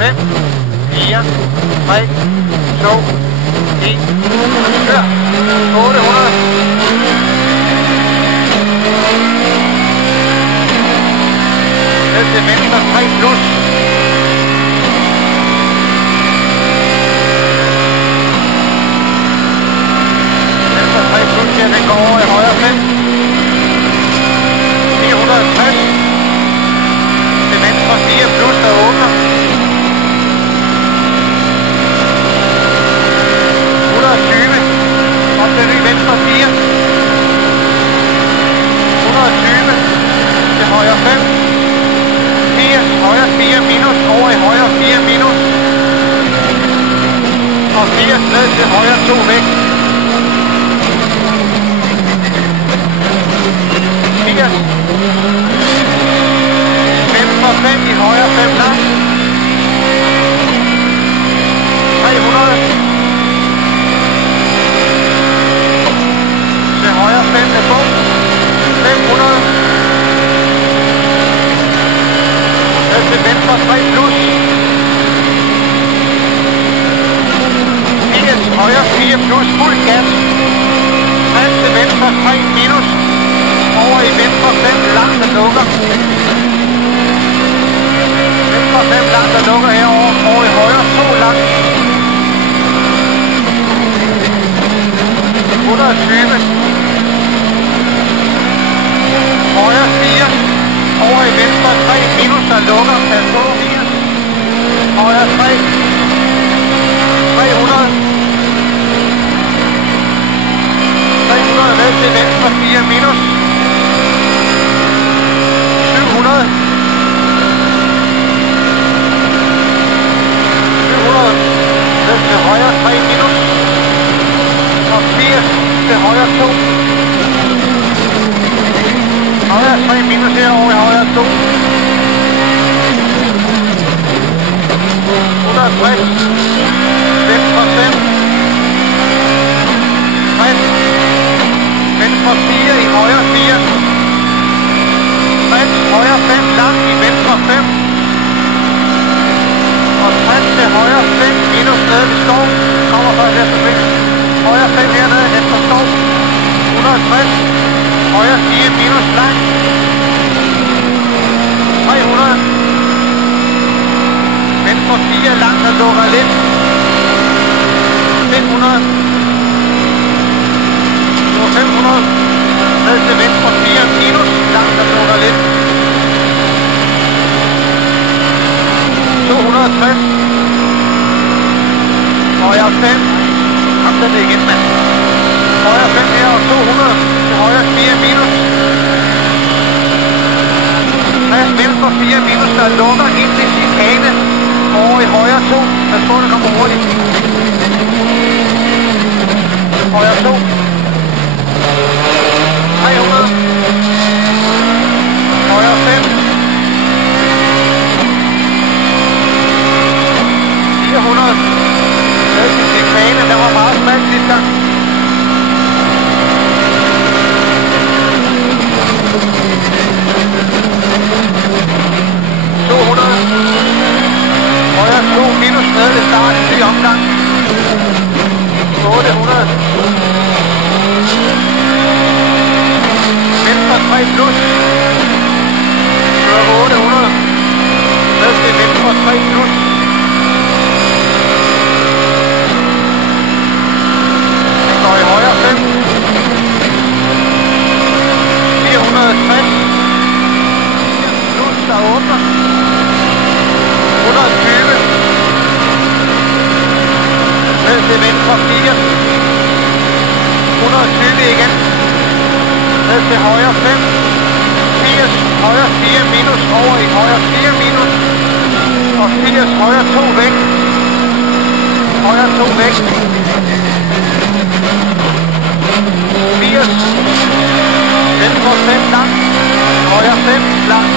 5, 4, 3, 2, 1. Kør. 800. Ned til venstre 3 plus. Venstre 3 plus, ja, den går over i højre 5. 460. Til venstre 4 plus, der åbner. 120. Op til ny venstre 4. 120. Til højre 5. 80. Højre 4 minus. Over i højre 4 minus. Og 80 ned til højre 2 væk. 80. Venstre 5 i højre 5 langt. 300. Til højre 5 med bog. 500. Ned til venstre 3 plus. 80. Højre 4 plus. Fuld gas. 60 til venstre 3 minus. Over i venstre 5 langt der lukker. Venstre 5 langt der lukker herovre. Over i højre 2 langt. 120. Højre 4. Over i venstre 3 minus der lukker. Pas på 80. Højre 3. 300. 300 ned til venstre 4 minus. 700. 700 ned til højre 3 minus. Og 80 til højre 2. Højre 3 minus herovre i højre 2. 160. Venstre 5. 60. Venstre 4 i højre 4. 60. Højre 5 langt i venstre 5. Og 60 til højre 5 minus nede ved skov. Kommer fra næste felt. Højre 5 hernede efter skov. 160. Højre 4 minus langt. 300. Venstre 4 langt, der lukker lidt. 500. Så 500. Ned til venstre 4 minus langt, der lukker lidt. 260. Højre 5. Kom den igen, mand. Højre 5 her og 200. Til højre 4 minus. 60 venstre 4 minus, der lukker ind til chikane. Over i højre 2. Pas på, det kommer hurtigt. Højre 2. 300. Højre 5. 400. Ned til chikane, der var meget smalt sidste gang. 200. Højre 2 minus ned ved start i ny omgang. 800. Venstre 3 plus. Kør 800. Ned til venstre 3 plus. Den går i højre 5. 460. Plus der åbner. 120. Ned til venstre 4. 120 igen. Ned til højre 5. 80. Højre 4 minus. Over i højre 4 minus. Og 80. Højre 2 væk. Højre 2 væk. 80. Venstre 5 langt. Højre 5 langt.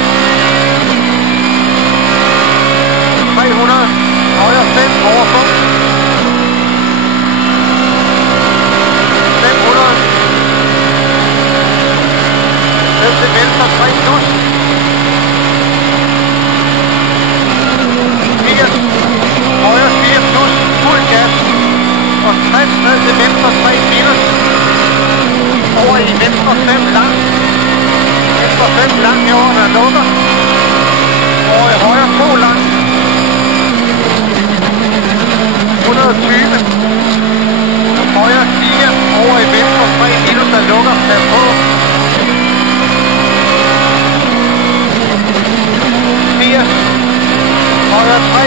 300. Højre 5 over 5. 500. Ned til venstre 3 plus. 80. venstre 5 lang. Venstre 5 lang herovre, der lukker. Over i højre 2 lang. 120. Højre 4, over i venstre 3 minus, der lukker. Pas på. 80. Højre 3.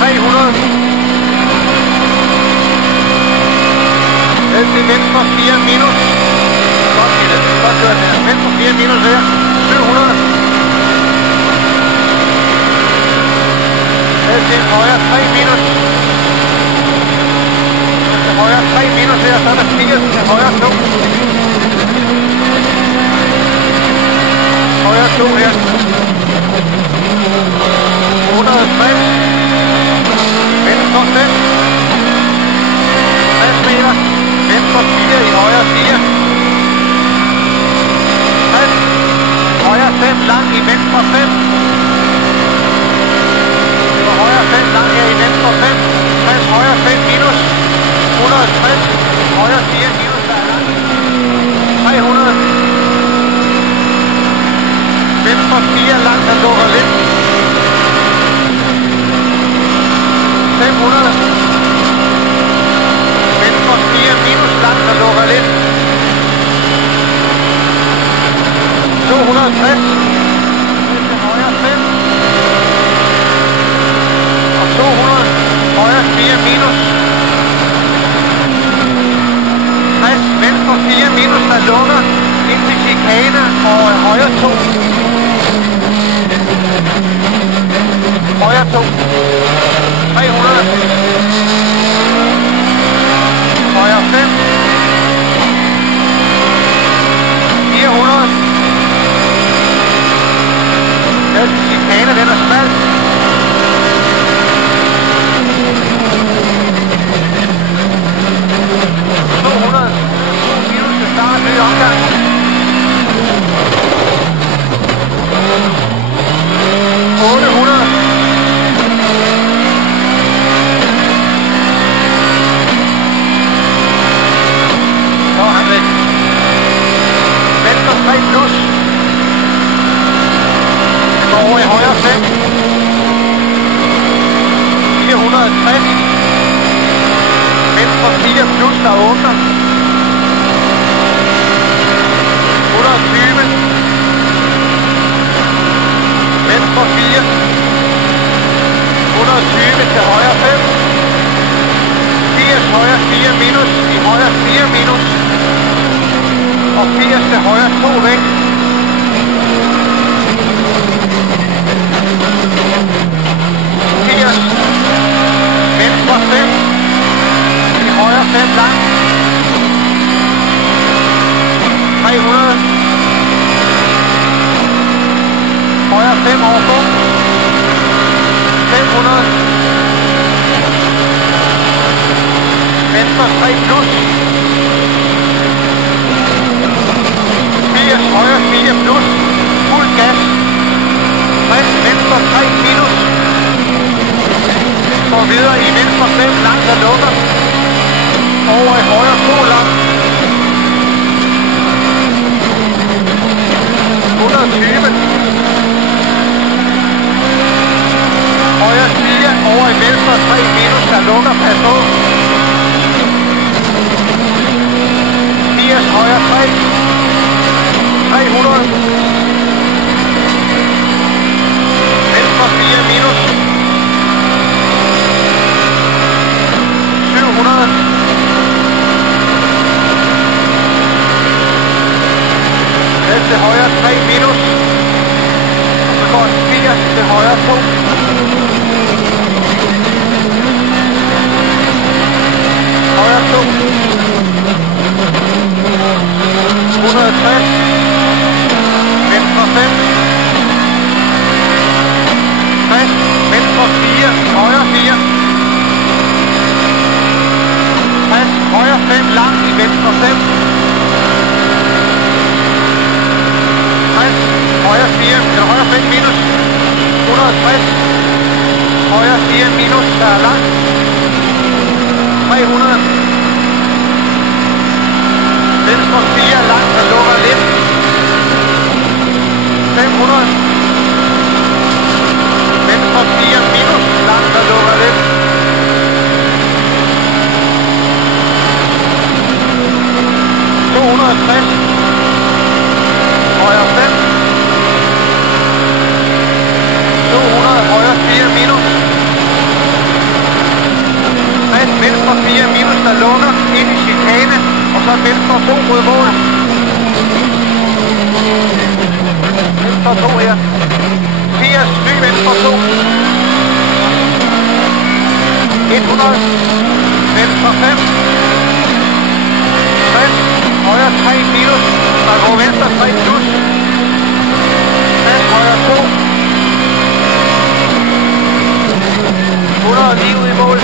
300. Ned til venstre 4 minus. Godt, godt kørt her. Venstre 4 minus her. 700. Ned til højre 3 minus. Til højre 3 minus her, så er der 80 til højre 2. Højre 2 her. 160. Venstre 5. 60 meter. Venstre 4 i højre 4. 60. Højre 5 lang i venstre 5. Og højre 5 lang her i venstre 5. 60. Højre 5 minus. 160. Højre 4 minus, der er lang. 300. Venstre 4 lang, der lukker lidt. 500. Venstre 4 minus lang, der lukker lidt. 260. Til højre 5. Og 200. Højre 4 minus. 60. Venstre 4 minus, der lukker. Ind til chikane og højre 2. Højre 2. 300. Højre 5. 400. Den chikane, den er smal. 200. Minus til start, ny omgang. 800. Så er han væk. Venstre 3 plus. Det går over i højre 5. 460. Venstre 4 plus, der åbner. 120. Venstre 4. 120 til højre 5. 80 højre 4 minus i højre 4 minus. Og 80 til højre 2 væk. 80. Venstre 5. I højre 5 lang. 300. Højre 5 over 5. 500. Venstre 3 plus. 80. Højre 4 plus. Fuld gas. 60. Venstre 3 minus. Går videre i venstre 5 langt, der lukker. Over i højre 2 langt. 120. Højre 4 over i venstre 3 minus, der lukker. Pas på. 80. Højre 3. 300. Venstre 4 minus. 700. Ned til højre 3 minus. Og så går 80 til højre 2. Højre 2. 160. Venstre 5. 60. Venstre 4. Højre 4. 60. Højre 5 lang i venstre 5. 60. Højre 4. Eller højre 5 minus. 160. Højre 4 minus, der er lang. 300. Venstre 4 lang 100. Venstre 4 minus, langt og lukker lidt. 260. Højre 5. 200, højre 4 minus. 60, venstre 4 minus, der lukker ind i chikane, og så venstre 2 mod mål. Venstre 2 her. 80, ny venstre 2. 100, venstre 5. 60, højre 3 minus, der går venstre 3 plus. 60, højre 2. 100 lige ud i mål.